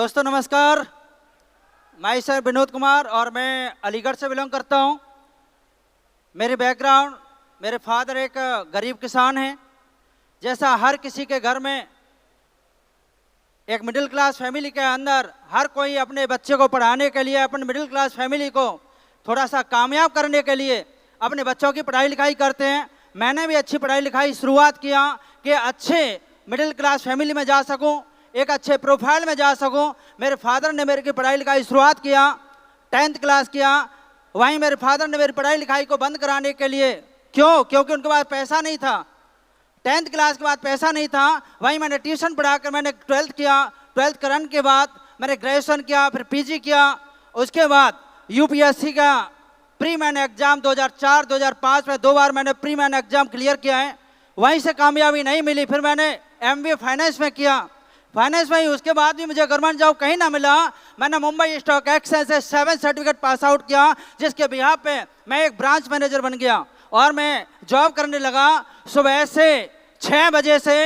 दोस्तों नमस्कार, मैं सर विनोद कुमार और मैं अलीगढ़ से बिलोंग करता हूं। मेरे बैकग्राउंड, मेरे फादर एक गरीब किसान हैं। जैसा हर किसी के घर में एक मिडिल क्लास फैमिली के अंदर हर कोई अपने बच्चे को पढ़ाने के लिए, अपने मिडिल क्लास फैमिली को थोड़ा सा कामयाब करने के लिए अपने बच्चों की पढ़ाई लिखाई करते हैं। मैंने भी अच्छी पढ़ाई लिखाई शुरुआत किया कि अच्छे मिडिल क्लास फैमिली में जा सकूं, एक अच्छे प्रोफाइल में जा सकूं। मेरे फादर ने मेरी पढ़ाई लिखाई शुरुआत किया, 10th क्लास किया। वहीं मेरे फादर ने मेरी पढ़ाई लिखाई को बंद कराने के लिए, क्योंकि उनके पास पैसा नहीं था, 10th क्लास के बाद पैसा नहीं था। वहीं मैंने ट्यूशन पढ़ाकर मैंने 12th किया। 12th करने के बाद मैंने ग्रेजुएशन किया, फिर पीजी किया। उसके बाद यूपीएससी का प्री मैन एग्जाम 2004-2005 में 2 बार मैंने प्री मैन एग्जाम क्लियर किया है। वहीं से कामयाबी नहीं मिली, फिर मैंने एमबीए फाइनेंस में किया। फाइनेंस में ही उसके बाद भी मुझे गवर्नमेंट जॉब कहीं ना मिला। मैंने मुंबई स्टॉक एक्सचेंज से 7 सर्टिफिकेट पास आउट किया, जिसके बिहाफ पे मैं एक ब्रांच मैनेजर बन गया और मैं जॉब करने लगा। सुबह से 6 बजे से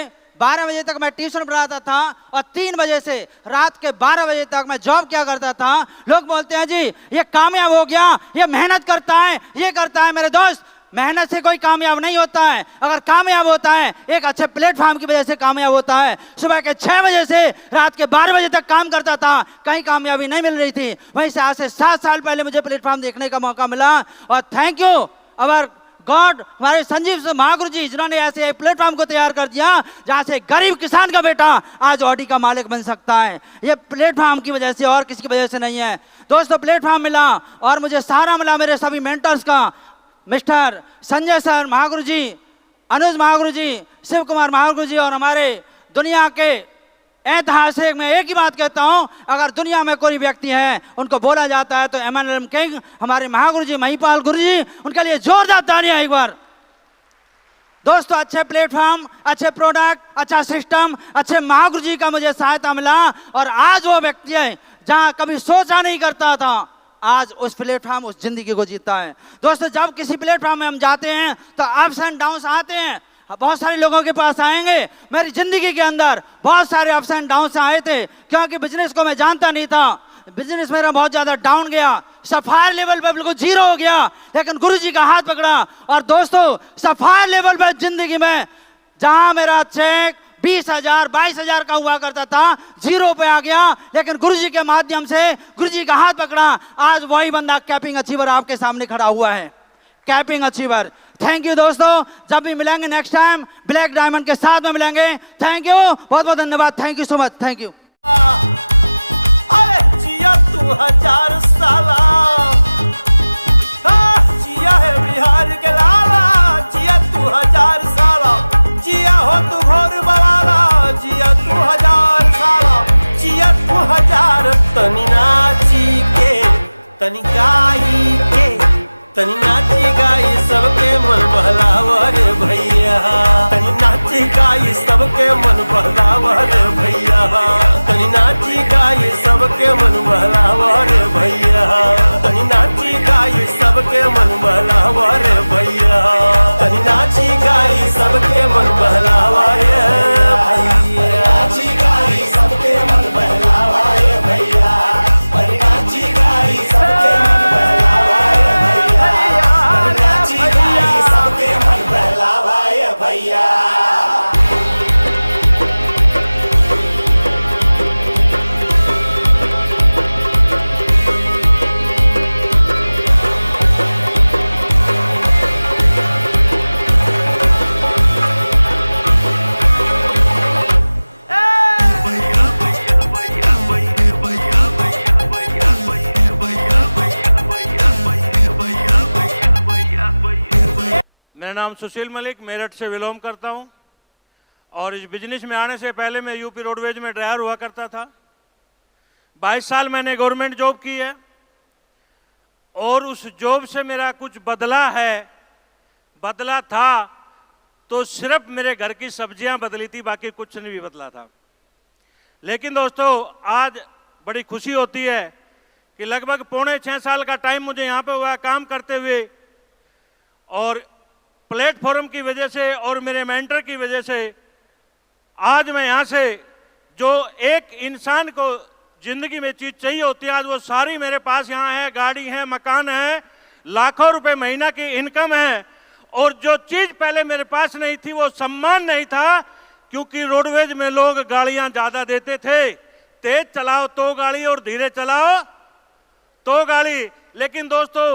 12 बजे तक मैं ट्यूशन पढ़ाता था और 3 बजे से रात के 12 बजे तक मैं जॉब किया करता था। लोग बोलते हैं जी ये कामयाब हो गया, ये मेहनत करता है, ये करता है। मेरे दोस्त, मेहनत से कोई कामयाब नहीं होता है। अगर कामयाब होता है एक अच्छे प्लेटफॉर्म की वजह से कामयाब होता है। सुबह के 6 बजे से रात के 12 बजे तक काम करता था, कहीं कामयाबी नहीं मिल रही थी। वहीं से आज से 7 साल पहले मुझे प्लेटफॉर्म देखने का मौका मिला और थैंक यू अवर गॉड, हमारे संजीव महागुरु जी, जिन्होंने ऐसे एक प्लेटफॉर्म को तैयार कर दिया जहां से गरीब किसान का बेटा आज ऑडी का मालिक बन सकता है। ये प्लेटफॉर्म की वजह से और किसी की वजह से नहीं है। दोस्तों, प्लेटफॉर्म मिला और मुझे सहारा मिला मेरे सभी मेंटर्स का, मिस्टर संजय सर महागुरु जी, अनुज महागुरु जी, शिव कुमार महागुरु जी और हमारे दुनिया के ऐतिहासिक, मैं एक ही बात कहता हूं, अगर दुनिया में कोई व्यक्ति है उनको बोला जाता है तो एमएनएम किंग हमारे महागुरु जी महिपाल गुरु जी, उनके लिए जोरदार तालियां एक बार। दोस्तों, अच्छे प्लेटफॉर्म, अच्छे प्रोडक्ट, अच्छा सिस्टम, अच्छे महागुरु जी का मुझे सहायता मिला और आज वो व्यक्ति है जहां कभी सोचा नहीं करता था, आज उस प्लेटफॉर्म, उस जिंदगी को जीता है। दोस्तों, जब किसी प्लेटफॉर्म में हम जाते हैं तो अप्स एंड डाउन्स आते हैं। बहुत सारे लोगों के पास आएंगे। मेरी जिंदगी के अंदर बहुत सारे अप्स एंड डाउन्स आए थे, क्योंकि बिजनेस को मैं जानता नहीं था। बिजनेस मेरा बहुत ज्यादा डाउन गया, सफायर लेवल पे बिल्कुल 0 हो गया, लेकिन गुरुजी का हाथ पकड़ा। और दोस्तों, सफायर लेवल पे जिंदगी में जहां मेरा चेक 20,000 22,000 का हुआ करता था, 0 पे आ गया, लेकिन गुरुजी के माध्यम से गुरुजी का हाथ पकड़ा। आज वही बंदा कैपिंग अचीवर आपके सामने खड़ा हुआ है, कैपिंग अचीवर। थैंक यू दोस्तों, जब भी मिलेंगे नेक्स्ट टाइम ब्लैक डायमंड के साथ में मिलेंगे। थैंक यू, बहुत बहुत धन्यवाद। Thank you so much, thank you. अरे जिया तू 1000 साला, जिया है बिहार के लाला, जिया तू 1000 साला, जिया हो तू घोर बवाला, जिया तू 1000 साला, जिया तू 1000। तनी नाची के, तनी गाई के, तनी नाची गाई सबके मन बहलावा रे भैया, तनी नाची गाई सबके मन बहलावा रे भैया, तनी नाची गाई सबके मन बहलावा रे भैया, तनी नाची गाई सबके मन बहलावा रे भैया, तनी नाची गाई सबके मन बहलावा रे भैया, नाची गाई सबके मन बहलावा रे भैया, तनी नाची गाई सबके मन बहलावा रे भैया, तनी नाची गाई सबके मन बहलावा रे भैया। मेरा नाम सुशील मलिक, मेरठ से बिलोंग करता हूं और इस बिजनेस में आने से पहले मैं यूपी रोडवेज में ड्राइवर हुआ करता था। 22 साल मैंने गवर्नमेंट जॉब की है और उस जॉब से मेरा कुछ बदला है, बदला था तो सिर्फ मेरे घर की सब्जियां बदली थी, बाकी कुछ नहीं भी बदला था। लेकिन दोस्तों, आज बड़ी खुशी होती है कि लगभग 5.25 साल का टाइम मुझे यहाँ पे हुआ काम करते हुए और प्लेटफॉर्म की वजह से और मेरे मेंटर की वजह से आज मैं यहाँ से जो एक इंसान को जिंदगी में चीज चाहिए होती है, आज वो सारी मेरे पास यहाँ है। गाड़ी है, मकान है, लाखों रुपए महीना की इनकम है। और जो चीज पहले मेरे पास नहीं थी वो सम्मान नहीं था, क्योंकि रोडवेज में लोग गाड़ियां ज्यादा देते थे। तेज चलाओ तो गाड़ी और धीरे चलाओ तो गाड़ी। लेकिन दोस्तों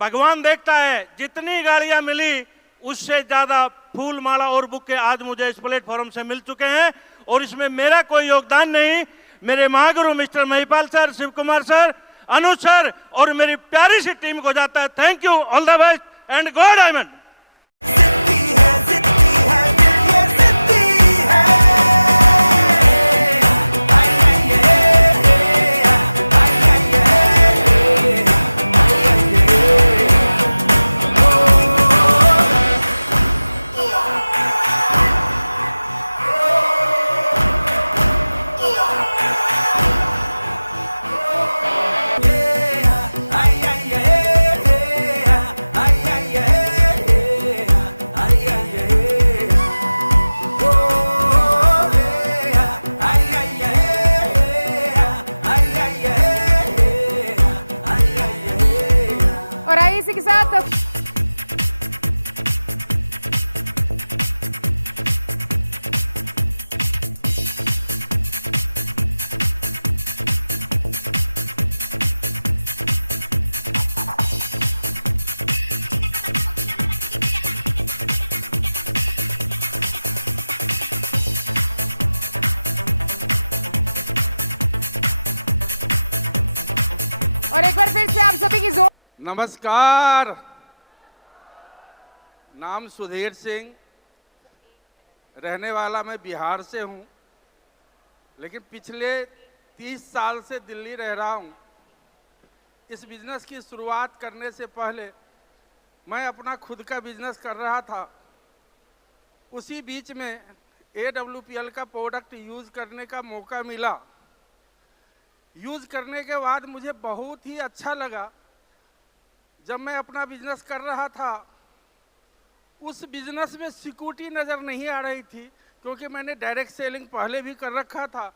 भगवान देखता है, जितनी गाड़ियां मिली उससे ज्यादा फूल माला और बुके आज मुझे इस प्लेटफॉर्म से मिल चुके हैं। और इसमें मेरा कोई योगदान नहीं, मेरे महागुरु mister Mahipal sir, Shiv Kumar sir, Anuj sir और मेरी प्यारी सी टीम को जाता है। Thank you, all the best and go diamond. इसी के साथ और एक बार फिर से आप सभी की जोर। नमस्कार, नाम सुधीर सिंह, रहने वाला मैं बिहार से हूं, लेकिन पिछले 30 साल से दिल्ली रह रहा हूं। इस बिजनेस की शुरुआत करने से पहले मैं अपना खुद का बिजनेस कर रहा था। उसी बीच में AWPL का प्रोडक्ट यूज़ करने का मौका मिला। यूज़ करने के बाद मुझे बहुत ही अच्छा लगा। जब मैं अपना बिजनेस कर रहा था, उस बिजनेस में सिक्योरिटी नज़र नहीं आ रही थी, क्योंकि मैंने डायरेक्ट सेलिंग पहले भी कर रखा था।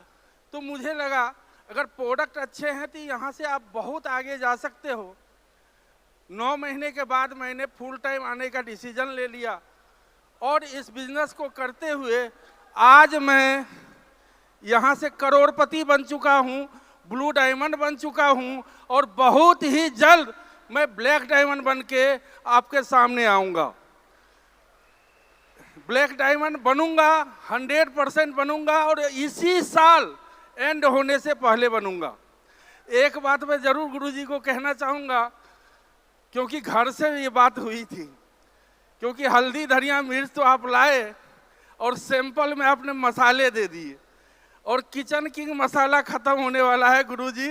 तो मुझे लगा अगर प्रोडक्ट अच्छे हैं तो यहाँ से आप बहुत आगे जा सकते हो। 9 महीने के बाद मैंने फुल टाइम आने का डिसीजन ले लिया और इस बिजनेस को करते हुए आज मैं यहाँ से करोड़पति बन चुका हूँ, ब्लू डायमंड बन चुका हूँ और बहुत ही जल्द मैं ब्लैक डायमंड बन के आपके सामने आऊँगा। ब्लैक डायमंड बनूंगा, 100% बनूंगा और इसी साल एंड होने से पहले बनूंगा। एक बात मैं ज़रूर गुरुजी को कहना चाहूँगा, क्योंकि घर से ये बात हुई थी, क्योंकि हल्दी धनिया मिर्च तो आप लाए और सैंपल में आपने मसाले दे दिए और किचन किंग मसाला ख़त्म होने वाला है गुरुजी।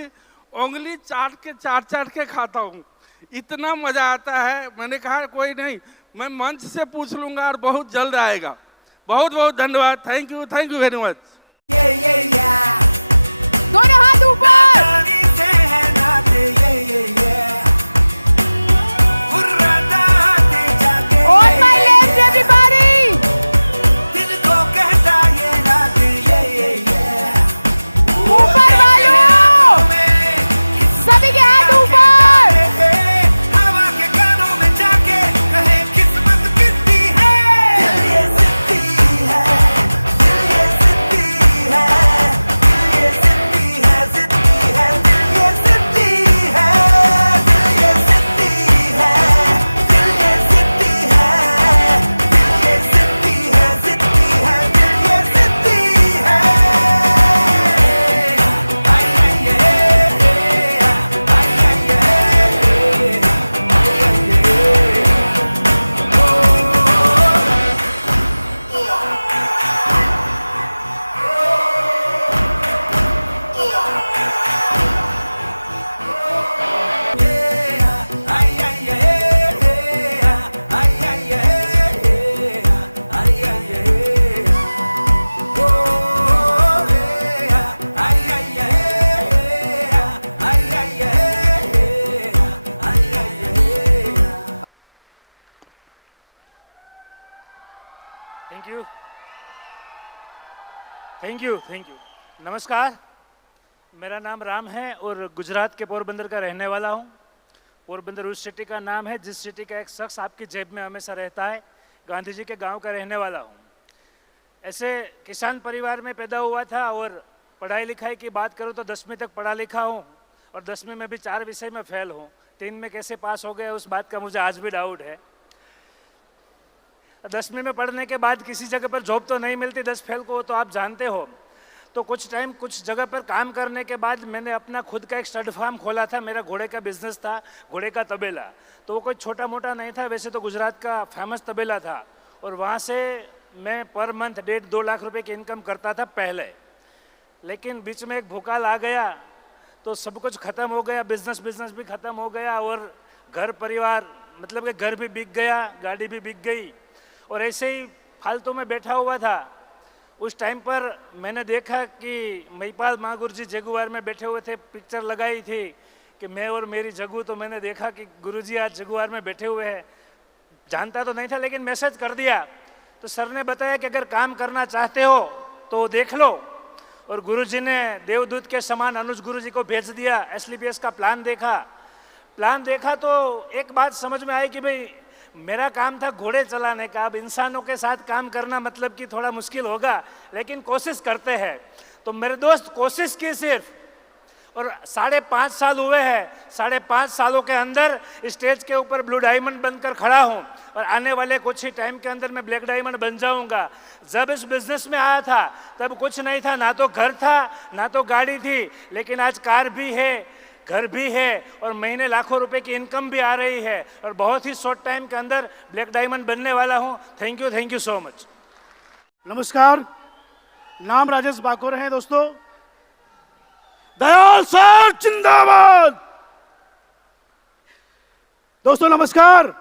उंगली चाट के खाता हूँ, इतना मज़ा आता है। मैंने कहा कोई नहीं, मैं मंच से पूछ लूँगा और बहुत जल्द आएगा। बहुत बहुत धन्यवाद। Thank you very much. दोनों हाथ ऊपर। On my left everybody। ऊपर वालों, सभी के हाथ ऊपर। Thank you. नमस्कार, मेरा नाम राम है और गुजरात के पोरबंदर का रहने वाला हूँ। पोरबंदर उस सिटी का नाम है जिस सिटी का एक शख्स आपकी जेब में हमेशा रहता है। गांधी जी के गांव का रहने वाला हूँ। ऐसे किसान परिवार में पैदा हुआ था और पढ़ाई लिखाई की बात करूँ तो 10वीं तक पढ़ा लिखा हूँ और 10वीं में भी 4 विषय में फेल हूँ। 3 में कैसे पास हो गया उस बात का मुझे आज भी डाउट है। 10वीं में पढ़ने के बाद किसी जगह पर जॉब तो नहीं मिलती 10 फेल को, तो आप जानते हो। तो कुछ टाइम कुछ जगह पर काम करने के बाद मैंने अपना खुद का एक स्टड फार्म खोला था। मेरा घोड़े का बिजनेस था, घोड़े का तबेला। तो वो कोई छोटा मोटा नहीं था, वैसे तो गुजरात का फेमस तबेला था और वहाँ से मैं पर मंथ 1.5-2 लाख रुपए की इनकम करता था पहले। लेकिन बीच में एक भूकाल आ गया तो सब कुछ ख़त्म हो गया, बिजनेस भी ख़त्म हो गया और घर परिवार मतलब कि घर भी बिक गया, गाड़ी भी बिक गई और ऐसे ही फालतू में बैठा हुआ था। उस टाइम पर मैंने देखा कि महिपाल माँ गुरुजी जगुआर में बैठे हुए थे, पिक्चर लगाई थी कि मैं और मेरी जगू। तो मैंने देखा कि गुरुजी आज जगुआर में बैठे हुए हैं। जानता तो नहीं था लेकिन मैसेज कर दिया। तो सर ने बताया कि अगर काम करना चाहते हो तो देख लो और गुरुजी ने देवदूत के समान अनुज गुरुजी को भेज दिया। SLPS का प्लान देखा तो एक बात समझ में आई कि भाई मेरा काम था घोड़े चलाने का। अब इंसानों के साथ काम करना मतलब कि थोड़ा मुश्किल होगा, लेकिन कोशिश करते हैं। तो मेरे दोस्त कोशिश की सिर्फ और 5.5 साल हुए हैं। 5.5 सालों के अंदर स्टेज के ऊपर ब्लू डायमंड बनकर खड़ा हूँ और आने वाले कुछ ही टाइम के अंदर मैं ब्लैक डायमंड बन जाऊँगा। जब इस बिजनेस में आया था तब कुछ नहीं था, ना तो घर था ना तो गाड़ी थी, लेकिन आज कार भी है, घर भी है और महीने लाखों रुपए की इनकम भी आ रही है और बहुत ही शॉर्ट टाइम के अंदर ब्लैक डायमंड बनने वाला हूँ। Thank you so much. नमस्कार, नाम राजेश बाकोर है दोस्तों। दयाल सर जिंदाबाद। दोस्तों नमस्कार,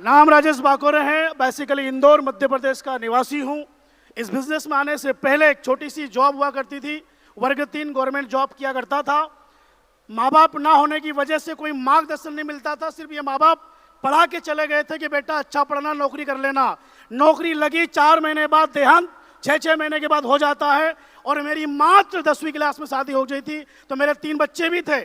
नाम राजेश बाकोर है। बेसिकली इंदौर मध्य प्रदेश का निवासी हूं। इस बिजनेस में आने से पहले एक छोटी सी जॉब हुआ करती थी, वर्ग 3 गवर्नमेंट जॉब किया करता था। माँ बाप ना होने की वजह से कोई मार्गदर्शन नहीं मिलता था। सिर्फ ये माँ बाप पढ़ा के चले गए थे कि बेटा अच्छा पढ़ना, नौकरी कर लेना। नौकरी लगी, 4 महीने बाद देहांत, 6 महीने के बाद हो जाता है और मेरी मात्र 10वीं क्लास में शादी हो गई थी। तो मेरे 3 बच्चे भी थे।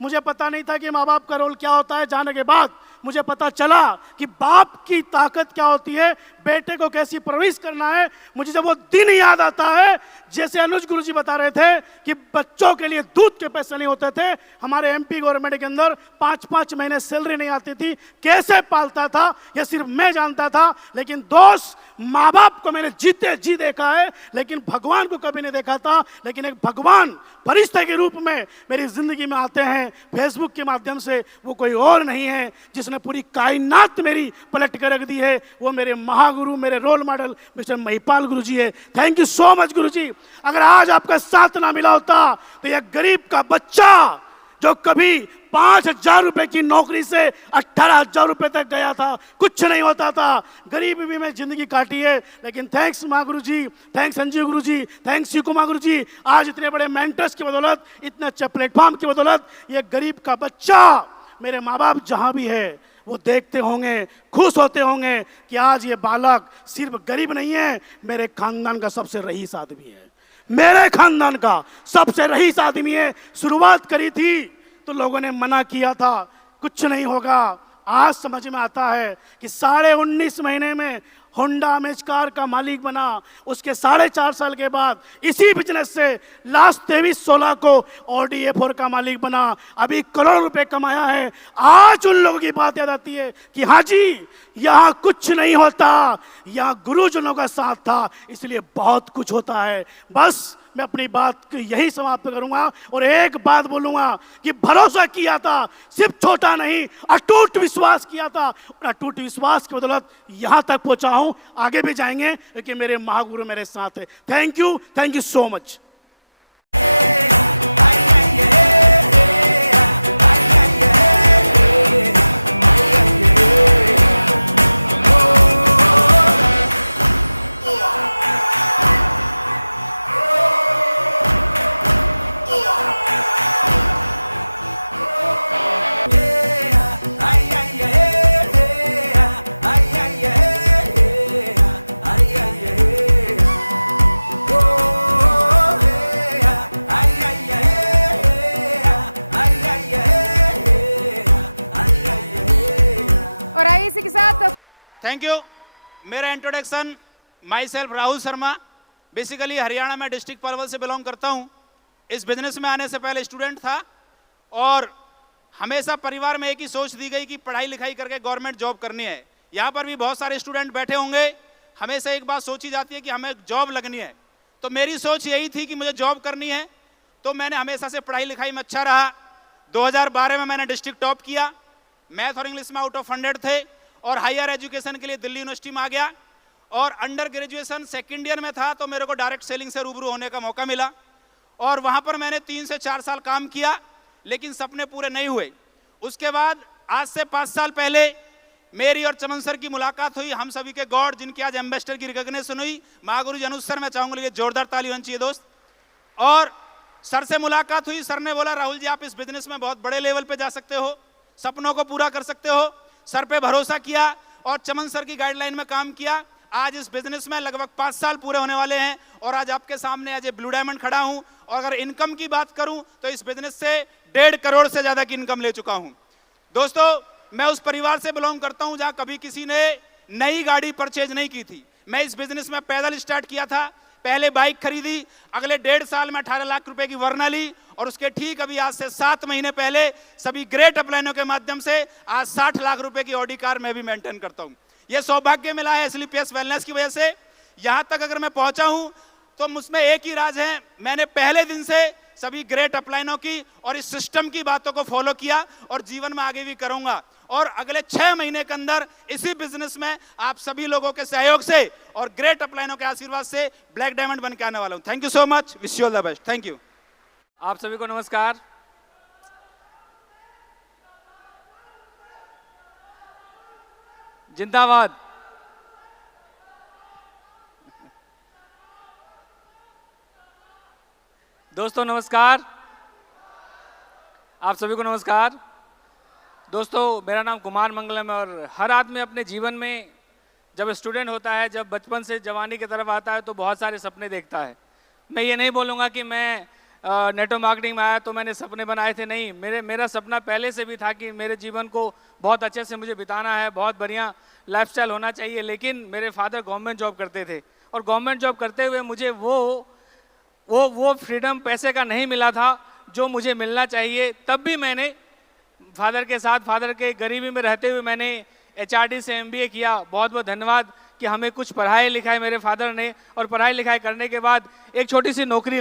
मुझे पता नहीं था कि माँ बाप का रोल क्या होता है। जाने के बाद मुझे पता चला कि बाप की ताकत क्या होती है, बेटे को कैसी परवरिश करना है। मुझे जब वो दिन याद आता है, जैसे अनुज गुरुजी बता रहे थे कि बच्चों के लिए दूध के पैसे नहीं होते थे। हमारे MP गवर्नमेंट के अंदर 5-5 महीने सैलरी नहीं आती थी। कैसे पालता था यह सिर्फ मैं जानता था। लेकिन दोस्त, माँ बाप को मैंने जीते जी देखा है लेकिन भगवान को कभी नहीं देखा था। लेकिन एक भगवान फरिश्ते के रूप में मेरी जिंदगी में आते हैं फेसबुक के माध्यम से। वो कोई और नहीं है जिसने पूरी कायनात मेरी पलट कर रख दी है। वो मेरे महागुरु, मेरे रोल मॉडल मिस्टर महिपाल गुरुजी है। थैंक यू सो मच गुरुजी। अगर आज आपका साथ ना मिला होता तो यह गरीब का बच्चा जो कभी 5,000 रुपए की नौकरी से 18,000 रुपए तक गया था, कुछ नहीं होता था। गरीबी भी में जिंदगी काटी है। लेकिन थैंक्स माँ गुरुजी, थैंक्स संजीव गुरुजी, थैंक्स शिकुमा गुरुजी। आज इतने बड़े मेंटर्स की बदौलत, इतने अच्छे प्लेटफॉर्म की बदौलत ये गरीब का बच्चा, मेरे माँ बाप जहाँ भी है वो देखते होंगे, खुश होते होंगे कि आज ये बालक सिर्फ गरीब नहीं है, मेरे खानदान का सबसे रईस आदमी है। मेरे खानदान का सबसे रईस आदमी है। शुरुआत करी थी तो लोगों ने मना किया था, कुछ नहीं होगा। आज समझ में आता है कि 19.5 महीने में होंडा अमेज कार का मालिक बना। उसके 4.5 साल के बाद इसी बिजनेस से लास्ट 23-16 को ऑडी A4 का मालिक बना। अभी करोड़ रुपए कमाया है। आज उन लोगों की बात याद आती है कि हाँ जी, यहाँ कुछ नहीं होता, यहाँ गुरुजनों का साथ था, इसलिए बहुत कुछ होता है। बस मैं अपनी बात को यही समाप्त करूंगा और एक बात बोलूंगा कि भरोसा किया था, सिर्फ छोटा नहीं, अटूट विश्वास किया था और अटूट विश्वास की बदौलत यहां तक पहुंचा हूं। आगे भी जाएंगे क्योंकि मेरे महागुरु मेरे साथ है। Thank you so much. Ay, thank you. मेरा introduction, myself Rahul Sharma, basically Haryana में डिस्ट्रिक्ट पलवल से बिलोंग करता हूँ। इस बिजनेस में आने से पहले स्टूडेंट था और हमेशा परिवार में एक ही सोच दी गई कि पढ़ाई लिखाई करके गवर्नमेंट जॉब करनी है। यहाँ पर भी बहुत सारे स्टूडेंट बैठे होंगे, हमेशा एक बात सोची जाती है कि हमें जॉब लगनी है। तो मेरी सोच यही थी कि मुझे जॉब करनी है, तो मैंने हमेशा से पढ़ाई लिखाई में अच्छा रहा। 2012 में मैंने डिस्ट्रिक्ट टॉप किया, मैथ और इंग्लिश में आउट ऑफ 100 थे और हायर एजुकेशन के लिए दिल्ली यूनिवर्सिटी में आ गया। और अंडर ग्रेजुएशन सेकेंड ईयर में था तो मेरे को डायरेक्ट सेलिंग से रूबरू होने का मौका मिला और वहाँ पर मैंने 3 से 4 साल काम किया, लेकिन सपने पूरे नहीं हुए। उसके बाद आज से 5 साल पहले मेरी और चमन सर की मुलाकात हुई, हम सभी के गॉड जिनकी आज एम्बेसडर की रिकॉग्निशन हुई, महागुरु जी अनुज सर। मैं चाहूंगा ये जोरदार ताली होनी चाहिए दोस्त। और सर से मुलाकात हुई, सर ने बोला राहुल जी आप इस बिजनेस में बहुत बड़े लेवल पे जा सकते हो, सपनों को पूरा कर सकते हो। सर पे भरोसा किया और चमन सर की गाइडलाइन में काम किया। आज इस बिजनेस में लगभग 5 साल पूरे होने वाले हैं और आज आपके सामने एज ए ब्लू डायमंड खड़ा हूं। और अगर इनकम की बात करूं तो इस बिजनेस से 1.5 करोड़ से ज्यादा की इनकम ले चुका हूं। दोस्तों, मैं उस परिवार से बिलोंग करता हूं जहां कभी किसी ने नई गाड़ी परचेज नहीं की थी। मैं इस बिजनेस में पैदल स्टार्ट किया था, पहले बाइक खरीदी, अगले 1.5 साल में 18 लाख रुपए की वर्ना ली और उसके ठीक अभी आज से 7 महीने पहले सभी ग्रेट अपलाइनों के माध्यम से आज 60 लाख रुपए की ऑडी कार मैं भी मेंटेन करता हूं। यह सौभाग्य मिला है स्लीपियस वेलनेस की वजह से। यहां तक अगर मैं पहुंचा हूं तो मुझमें एक ही राज है, मैंने पहले दिन से सभी ग्रेट अपलाइनों की और इस सिस्टम की बातों को फॉलो किया और जीवन में आगे भी करूंगा। और अगले 6 महीने के अंदर इसी बिजनेस में आप सभी लोगों के सहयोग से और ग्रेट अपलाइनों के आशीर्वाद से ब्लैक डायमंड बन के आने वाला हूं। Thank you so much, wish you all the best. Thank you. आप सभी को नमस्कार। जिंदाबाद। दोस्तों नमस्कार, आप सभी को नमस्कार। दोस्तों मेरा नाम कुमार मंगलम है और हर आदमी अपने जीवन में जब स्टूडेंट होता है, जब बचपन से जवानी की तरफ आता है तो बहुत सारे सपने देखता है। मैं ये नहीं बोलूँगा कि मैं नेटवर्क मार्केटिंग में आया तो मैंने सपने बनाए थे, नहीं। मेरा सपना पहले से भी था कि मेरे जीवन को बहुत अच्छे से मुझे बिताना है, बहुत बढ़िया लाइफस्टाइल होना चाहिए। लेकिन मेरे फादर गवर्नमेंट जॉब करते थे और गवर्नमेंट जॉब करते हुए मुझे वो फ्रीडम पैसे का नहीं मिला था जो मुझे मिलना चाहिए। तब भी मैंने फादर के साथ, फादर के गरीबी में रहते हुए मैंने HRD से MBA किया। बहुत बहुत धन्यवाद कि हमें कुछ पढ़ाई लिखाई मेरे फादर ने, और पढ़ाई लिखाई करने के बाद एक छोटी सी नौकरी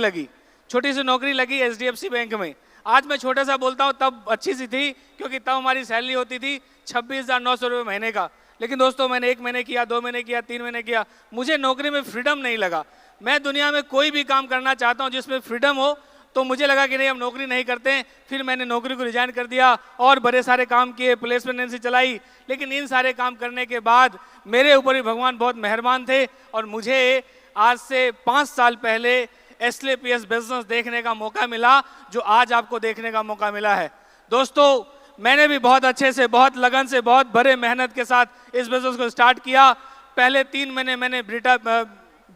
लगी HDFC बैंक में। आज मैं छोटा सा बोलता हूँ, तब अच्छी सी थी क्योंकि तब हमारी सैलरी होती थी 26,900 रुपये महीने का। लेकिन दोस्तों मैंने 1 महीने किया, 2 महीने किया, 3 महीने किया, मुझे नौकरी में फ्रीडम नहीं लगा। मैं दुनिया में कोई भी काम करना चाहता हूँ जिसमें फ्रीडम हो, तो मुझे लगा कि नहीं हम नौकरी नहीं करते हैं। फिर मैंने नौकरी को रिजाइन कर दिया और बड़े सारे काम किए, प्लेसमेंट एजेंसी चलाई। लेकिन इन सारे काम करने के बाद मेरे ऊपर भी भगवान बहुत मेहरबान थे और मुझे आज से 5 साल पहले SLPS बिजनेस देखने का मौका मिला, जो आज आपको देखने का मौका मिला है। दोस्तों मैंने भी बहुत अच्छे से, बहुत लगन से, बहुत बड़े मेहनत के साथ इस बिजनेस को स्टार्ट किया। पहले 3 महीने मैंने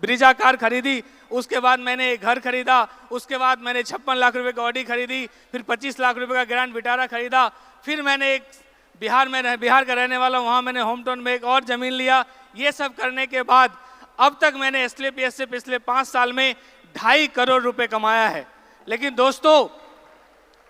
ब्रीजा कार खरीदी, उसके बाद मैंने एक घर खरीदा, उसके बाद मैंने 56 लाख रुपए की ऑडी खरीदी, फिर 25 लाख रुपए का ग्रैंड विटारा खरीदा। फिर मैंने एक बिहार का रहने वाला, वहाँ मैंने होम टाउन में एक और ज़मीन लिया। ये सब करने के बाद अब तक मैंने SLPS से पिछले 5 साल में 2.5 करोड़ रुपए कमाया है। लेकिन दोस्तों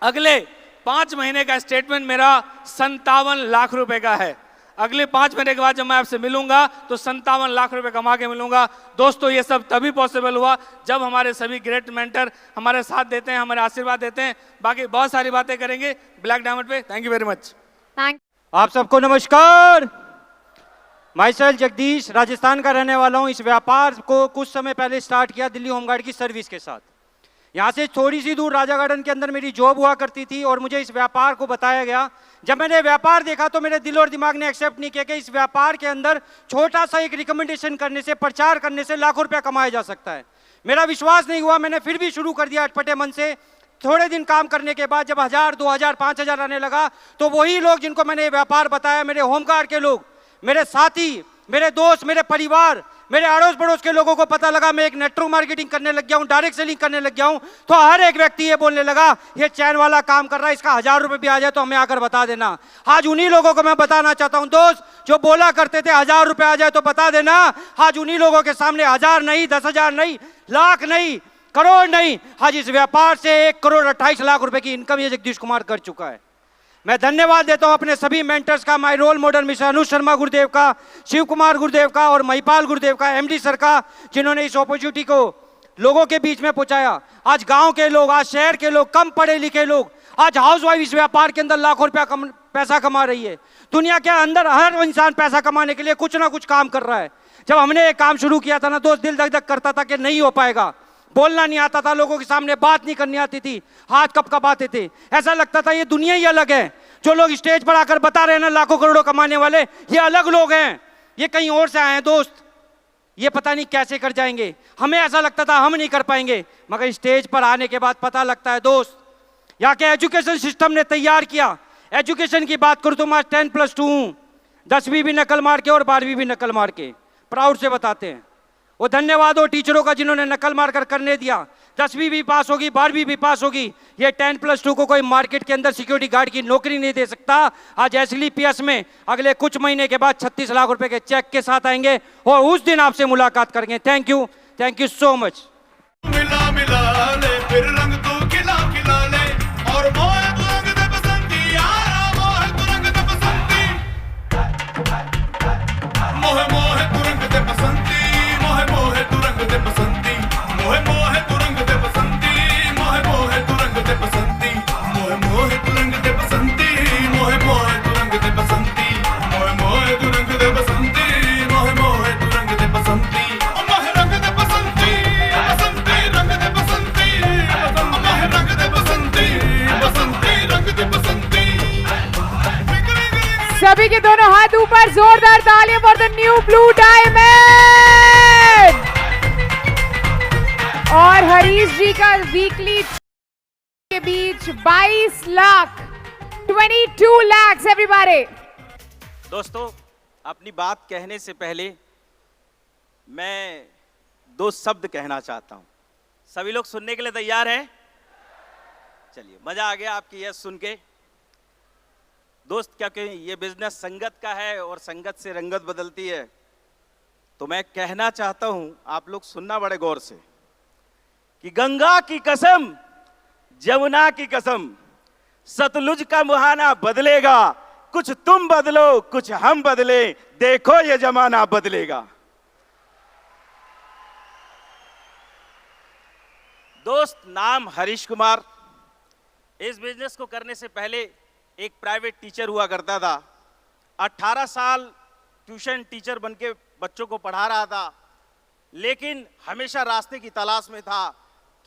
अगले 5 महीने का स्टेटमेंट मेरा 57 लाख रुपए का है। अगले 5 महीने के बाद जब मैं आपसे मिलूंगा तो 57 लाख रुपए कमा के मिलूंगा। दोस्तों ये सब तभी पॉसिबल हुआ जब हमारे सभी ग्रेट मेंटर हमारे साथ देते हैं, हमारे आशीर्वाद देते हैं। बाकी बहुत सारी बातें करेंगे ब्लैक डायमंड पे। Thank you very much. आप सबको नमस्कार। माई सेल्फ जगदीश, राजस्थान का रहने वाला हूँ। इस व्यापार को कुछ समय पहले स्टार्ट किया दिल्ली होमगार्ड की सर्विस के साथ। यहाँ से थोड़ी सी दूर राजा गार्डन के अंदर मेरी जॉब हुआ करती थी और मुझे इस व्यापार को बताया गया। जब मैंने व्यापार देखा तो मेरे दिल और दिमाग ने एक्सेप्ट नहीं किया कि इस व्यापार के अंदर छोटा सा एक रिकमेंडेशन करने से, प्रचार करने से लाखों रुपया कमाया जा सकता है। मेरा विश्वास नहीं हुआ, मैंने फिर भी शुरू कर दिया अटपटे मन से। थोड़े दिन काम करने के बाद जब 1000, 2000, 5000 आने लगा तो वही लोग जिनको मैंने व्यापार बताया, मेरे होमगार्ड के लोग, मेरे साथी, मेरे दोस्त, मेरे परिवार, मेरे अड़ोस पड़ोस के लोगों को पता लगा मैं एक नेटवर्क मार्केटिंग करने लग गया हूं, डायरेक्ट सेलिंग करने लग गया हूं, तो हर एक व्यक्ति ये बोलने लगा ये चैन वाला काम कर रहा है, इसका 1000 रुपए भी आ जाए तो हमें आकर बता देना। आज उन्हीं लोगों को मैं बताना चाहता हूं दोस्त, जो बोला करते थे 1000 रुपए आ जाए तो बता देना, आज उन्हीं लोगों के सामने 1000 नहीं, 10,000 नहीं, लाख नहीं, करोड़ नहीं, आज इस व्यापार से 1,28,00,000 रुपए की इनकम ये जगदीश कुमार कर चुका है। मैं धन्यवाद देता हूं अपने सभी मेंटर्स का, my role model mister Anuj Sharma गुरुदेव का, शिव कुमार गुरुदेव का और महिपाल गुरुदेव का, एमडी सर का, जिन्होंने इस अपॉर्चुनिटी को लोगों के बीच में पहुंचाया। आज गांव के लोग, आज शहर के लोग, कम पढ़े लिखे लोग, आज हाउसवाइफ इस व्यापार के अंदर लाखों रुपया पैसा कमा रही है। दुनिया के अंदर हर इंसान पैसा कमाने के लिए कुछ ना कुछ काम कर रहा है। जब हमने ये काम शुरू किया था ना दोस्त, दिल धक धक करता था कि नहीं हो पाएगा, बोलना नहीं आता था, लोगों के सामने बात नहीं करनी आती थी, हाथ कपकपाते थे, ऐसा लगता था ये दुनिया ही अलग है। जो लोग स्टेज पर आकर बता रहे हैं ना लाखों करोड़ों कमाने वाले, ये अलग लोग हैं, ये कहीं और से आए हैं दोस्त, ये पता नहीं कैसे कर जाएंगे। हमें ऐसा लगता था हम नहीं कर पाएंगे, मगर स्टेज पर आने के बाद पता लगता है दोस्त, यहाँ के एजुकेशन सिस्टम ने तैयार किया। एजुकेशन की बात करूँ तो मैं 10+2 हूँ, 10वीं भी नकल मार के और 12वीं भी नकल मार के, प्राउड से बताते हैं। वो धन्यवाद हो टीचरों का जिन्होंने नकल मारकर करने दिया। 10वीं भी पास होगी, 12वीं भी पास होगी। ये 10+2 को कोई मार्केट के अंदर सिक्योरिटी गार्ड की नौकरी नहीं दे सकता। आज SLPS में अगले कुछ महीने के बाद 36 लाख रुपए के चेक के साथ आएंगे और उस दिन आपसे मुलाकात करेंगे। Thank you so much. मिला मिला ले फिर रंग तू खिला खिला ले और मोहे तू रंग दे बसंती यारा, मोहे तू रंग दे बसंती, मोहे मोहे तू रंग दे बसंती, मोहे मोहे तू रंग दे बसंती, मोहे मोहे तू रंग दे बसंती, मोहे मोहे तू रंग दे बसंती, मोहे मोहे तू रंग दे बसंती, मोहे मोहे तू रंग दे बसंती, मोहे मोहे तू रंग दे बसंती, मोहे मोहे तू रंग दे बसंती, मोहे रंग दे बसंती, बसंती रंग दे बसंती, मोहे रंग दे बसंती, बसंती रंग दे बसंती। सभी के दोनों हाथ ऊपर, जोरदार तालियां for the new blue diamond. और हरीश जी का वीकली के बीच 22 लाख, 22 lakhs एवरीबॉडी। दोस्तों, अपनी बात कहने से पहले मैं 2 शब्द कहना चाहता हूं। सभी लोग सुनने के लिए तैयार हैं? चलिए, मजा आ गया आपकी यह सुन के दोस्त, क्योंकि ये बिजनेस संगत का है और संगत से रंगत बदलती है। तो मैं कहना चाहता हूं, आप लोग सुनना बड़े गौर से, कि गंगा की कसम, जमुना की कसम, सतलुज का मुहाना बदलेगा, कुछ तुम बदलो कुछ हम बदले, देखो ये जमाना बदलेगा। दोस्त, नाम हरीश कुमार। इस बिजनेस को करने से पहले एक प्राइवेट टीचर हुआ करता था। 18 साल ट्यूशन टीचर बनके बच्चों को पढ़ा रहा था, लेकिन हमेशा रास्ते की तलाश में था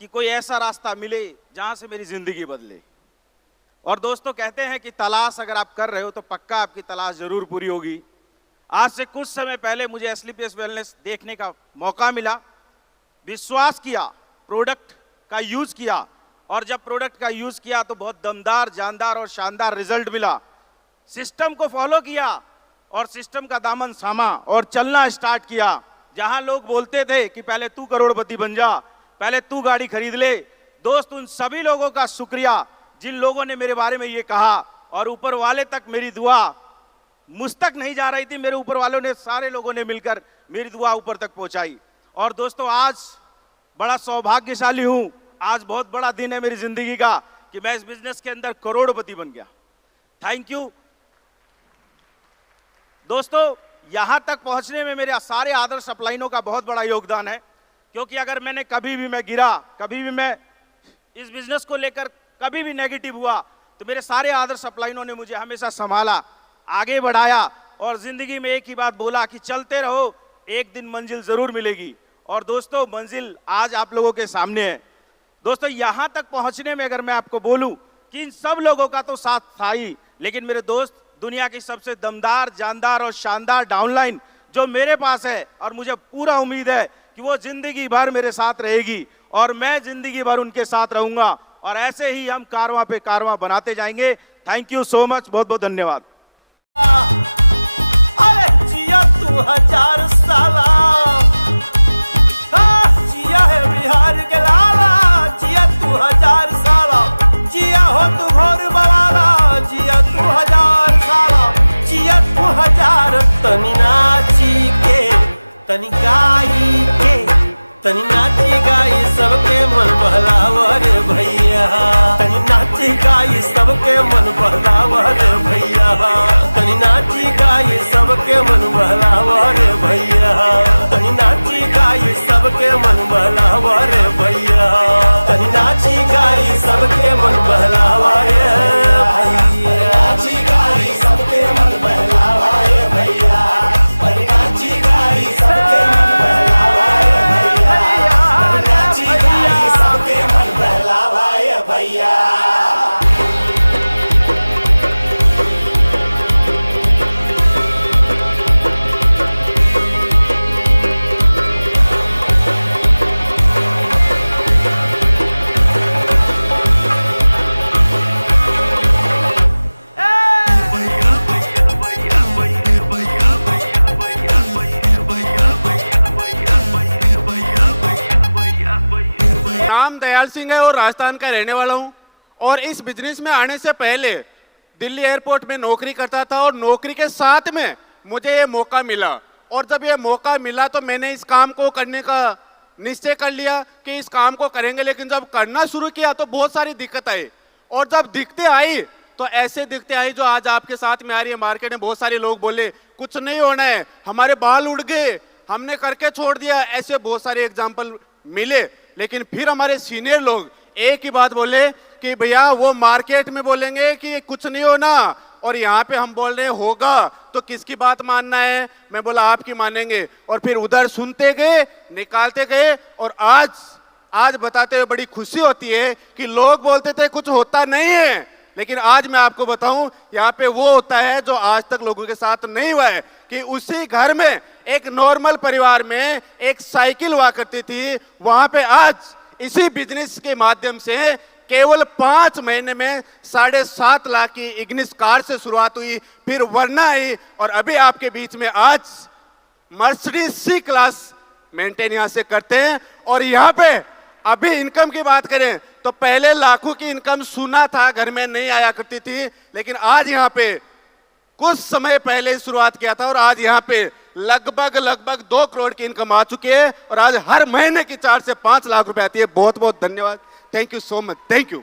कि कोई ऐसा रास्ता मिले जहां से मेरी जिंदगी बदले। और दोस्तों, कहते हैं कि तलाश अगर आप कर रहे हो तो पक्का आपकी तलाश जरूर पूरी होगी। आज से कुछ समय पहले मुझे SLPS वेलनेस देखने का मौका मिला, विश्वास किया, प्रोडक्ट का यूज किया, और जब प्रोडक्ट का यूज किया तो बहुत दमदार, जानदार और शानदार रिजल्ट मिला। सिस्टम को फॉलो किया और सिस्टम का दामन थामा और चलना स्टार्ट किया। जहां लोग बोलते थे कि पहले तू करोड़पति बन जा, पहले तू गाड़ी खरीद ले, दोस्त, उन सभी लोगों का शुक्रिया जिन लोगों ने मेरे बारे में ये कहा। और ऊपर वाले तक मेरी दुआ मुझ तक नहीं जा रही थी, मेरे ऊपर वालों ने, सारे लोगों ने मिलकर मेरी दुआ ऊपर तक पहुंचाई। और दोस्तों, आज बड़ा सौभाग्यशाली हूं, आज बहुत बड़ा दिन है मेरी जिंदगी का कि मैं इस बिजनेस के अंदर करोड़पति बन गया। थैंक यू दोस्तों। यहां तक पहुंचने में मेरे सारे आदर्श अपलाइनों का बहुत बड़ा योगदान है, क्योंकि अगर मैंने कभी भी मैं गिरा, कभी भी मैं इस बिजनेस को लेकर कभी भी नेगेटिव हुआ, तो मेरे सारे आदर्श अपलाइनों ने मुझे हमेशा संभाला, आगे बढ़ाया और जिंदगी में एक ही बात बोला कि चलते रहो, एक दिन मंजिल जरूर मिलेगी। और दोस्तों, मंजिल आज आप लोगों के सामने है। दोस्तों, यहां तक पहुंचने में अगर मैं आपको बोलूं कि इन सब लोगों का तो साथ था ही, लेकिन मेरे दोस्त, दुनिया की सबसे दमदार, जानदार और शानदार डाउनलाइन जो मेरे पास है, और मुझे पूरा उम्मीद है कि वो जिंदगी भर मेरे साथ रहेगी और मैं जिंदगी भर उनके साथ रहूंगा, और ऐसे ही हम कारवां पे कारवां बनाते जाएंगे। थैंक यू सो मच, बहुत बहुत धन्यवाद। अरे जिया तू 1000 साला, तू हजार साला जिया तू हजार तनी नाची के तनी गाई के तनी नाची गाई सबके मन बहलावर भैया तनी नाची गाई सबके मन बहलावर भैया तनी नाची गाई सबके मन बहलावर भैया तनी नाची गाई सबके मन बहलावर भैया तनी नाची गाई सबके मन बहलावर भैया नाची गाई सबके मन बहलावर भैया तनी नाची गाई सबके मन बहलावर भैया तनी नाची गाई सबके मन बहलावर भैया नाम दयाल सिंह है और राजस्थान का रहने वाला हूँ और इस बिजनेस में आने से पहले दिल्ली एयरपोर्ट में नौकरी करता था और नौकरी के साथ में मुझे ये मौका मिला और जब ये मौका मिला तो मैंने इस काम को करने का निश्चय कर लिया कि इस काम को करेंगे। लेकिन जब करना शुरू किया तो बहुत सारी दिक्कत आई और जब दिक्कतें आई तो ऐसे दिक्कतें आई जो आज आपके साथ में आ रही है। मार्केट में बहुत सारे लोग बोले कुछ नहीं होना है, हमारे बाल उड़ गए, हमने करके छोड़ दिया, ऐसे बहुत सारे एग्जाम्पल मिले। लेकिन फिर हमारे सीनियर लोग एक ही बात बोले कि भैया वो मार्केट में बोलेंगे कि कुछ नहीं होना और यहाँ पे हम बोल रहे हैं होगा, तो किसकी बात मानना है? मैं बोला आपकी मानेंगे। और फिर उधर सुनते गए, निकालते गए और आज बताते हुए बड़ी खुशी होती है कि लोग बोलते थे कुछ होता नहीं है, लेकिन आज मैं आपको बताऊं यहाँ पे वो होता है जो आज तक लोगों के साथ नहीं हुआ है कि उसी घर में एक नॉर्मल परिवार में एक साइकिल हुआ करती थी, वहां पे आज इसी बिजनेस के माध्यम से केवल 5 महीने में 7.5 लाख की इग्निस कार से शुरुआत हुई, फिर वर्ना आई और अभी आपके बीच में आज मर्सिडीज सी क्लास मेंटेन यहां से करते हैं। और यहाँ पे अभी इनकम की बात करें तो पहले लाखों की इनकम सुना था, घर में नहीं आया करती थी, लेकिन आज यहाँ पे कुछ समय पहले शुरुआत किया था और आज यहाँ पे लगभग 2 करोड़ की इनकम आ चुकी है और आज हर महीने की 4 से 5 लाख रुपए आती है। बहुत बहुत धन्यवाद, thank you so much, thank you.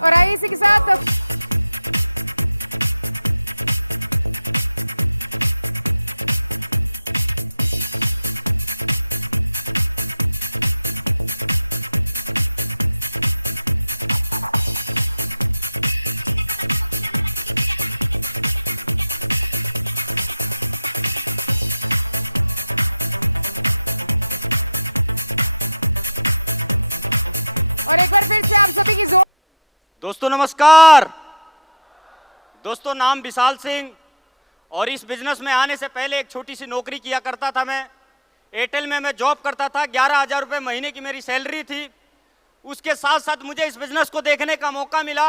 और आइए इसी के साथ और एक बार फिर से आप सभी की जोर। दोस्तों नमस्कार। दोस्तों नाम विशाल सिंह और इस बिजनेस में आने से पहले एक छोटी सी नौकरी किया करता था। मैं एयरटेल में मैं जॉब करता था, 11,000 रुपये महीने की मेरी सैलरी थी। उसके साथ साथ मुझे इस बिजनेस को देखने का मौका मिला,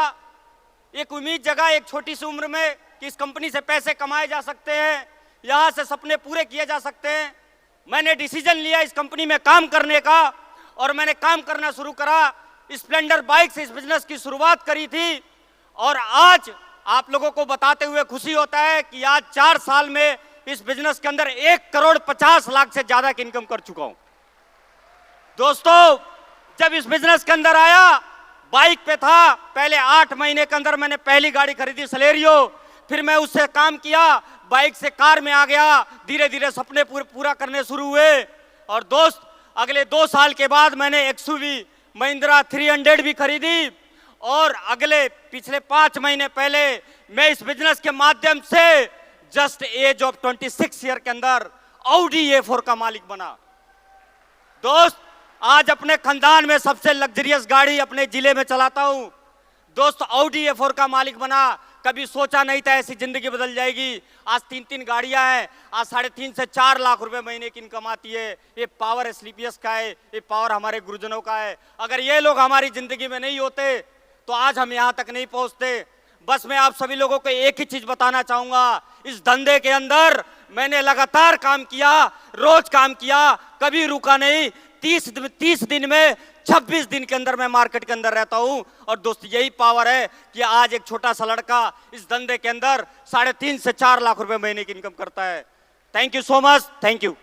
एक उम्मीद जगा एक छोटी सी उम्र में कि इस कंपनी से पैसे कमाए जा सकते हैं, यहाँ से सपने पूरे किए जा सकते हैं। मैंने डिसीजन लिया इस कंपनी में काम करने का और मैंने काम करना शुरू करा। स्प्लेंडर बाइक से इस बिजनेस की शुरुआत करी थी और आज आप लोगों को बताते हुए खुशी होता है कि आज 4 साल में इस बिजनेस के अंदर 1,50,00,000 से ज्यादा की इनकम कर चुका हूं। दोस्तों जब इस बिजनेस के अंदर आया, बाइक पे था, पहले 8 महीने के अंदर मैंने पहली गाड़ी खरीदी सलेरियो, फिर मैं उससे काम किया, बाइक से कार में आ गया, धीरे धीरे सपने पूरा करने शुरू हुए। और दोस्त अगले 2 साल के बाद मैंने एक्सयूवी महिंद्रा 300 भी खरीदी और पिछले 5 महीने पहले मैं इस बिजनेस के माध्यम से जस्ट एज ऑफ 26 ईयर के अंदर ऑडी A4 का मालिक बना। दोस्त आज अपने खानदान में सबसे लग्जरियस गाड़ी अपने जिले में चलाता हूं। दोस्त ऑडी A4 का मालिक बना, कभी सोचा नहीं था ऐसी जिंदगी बदल जाएगी। आज 3-3 गाड़ियां हैं, आज 3.5 से 4 लाख रुपए महीने की इनकम आती है। ये पावर एसलीपीएस का है, ये पावर हमारे गुरुजनों का है। अगर ये लोग हमारी जिंदगी में नहीं होते तो आज हम यहां तक नहीं पहुंचते। बस मैं आप सभी लोगों को एक ही चीज बताना चाहूंगा, इस धंधे के अंदर मैंने लगातार काम किया, रोज काम किया, कभी रुका नहीं। 30 दिन में 26 दिन के अंदर मैं मार्केट के अंदर रहता हूं। और दोस्त यही पावर है कि आज एक छोटा सा लड़का इस धंधे के अंदर 3.5 से 4 लाख रुपए महीने की इनकम करता है। Thank you so much, thank you.